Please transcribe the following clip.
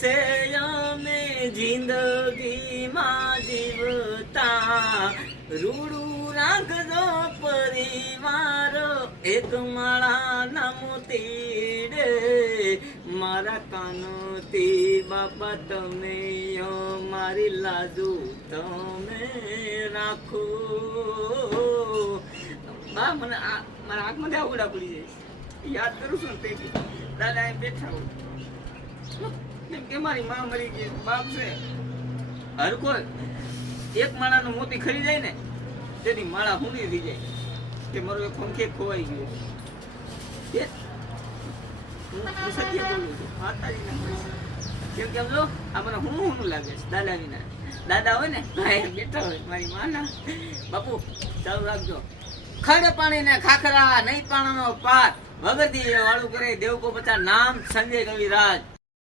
છે અમે જિંદગીમાં જીવતા, રૂડું રાખજો પરિવાર એક માળાના મોતીડે, મારા કાનોથી બાપા તમે મારી લાજુ તમે રાખો. બા મને મારા આંખમાં આવડા પડી જાય, યાદ કરું છું ને તે દાદા એ બેઠા હોય કેમ કે મારી માં મરી ગઈ, બાપ છે. હર કોઈ એક માળાનો મોતી ખરી જાય ને તેની માળા હુંડી થઈ જાય કે મારો એક પંખે ખોવાઈ ગયો. હું સત્ય બોલું છું, માતાજીના કેમ કેમ જો આ મને હું લાગે છે દાદા વિના. દાદા હોય ને બેઠા હોય મારી માના, બાપુ ચાલુ રાખજો. ખડ પાણી ને ખાખરા નહીં પાણાનો પાર, વગર દી વાળું કરે દેવકો બચા નામ સંજય કવિરાજ.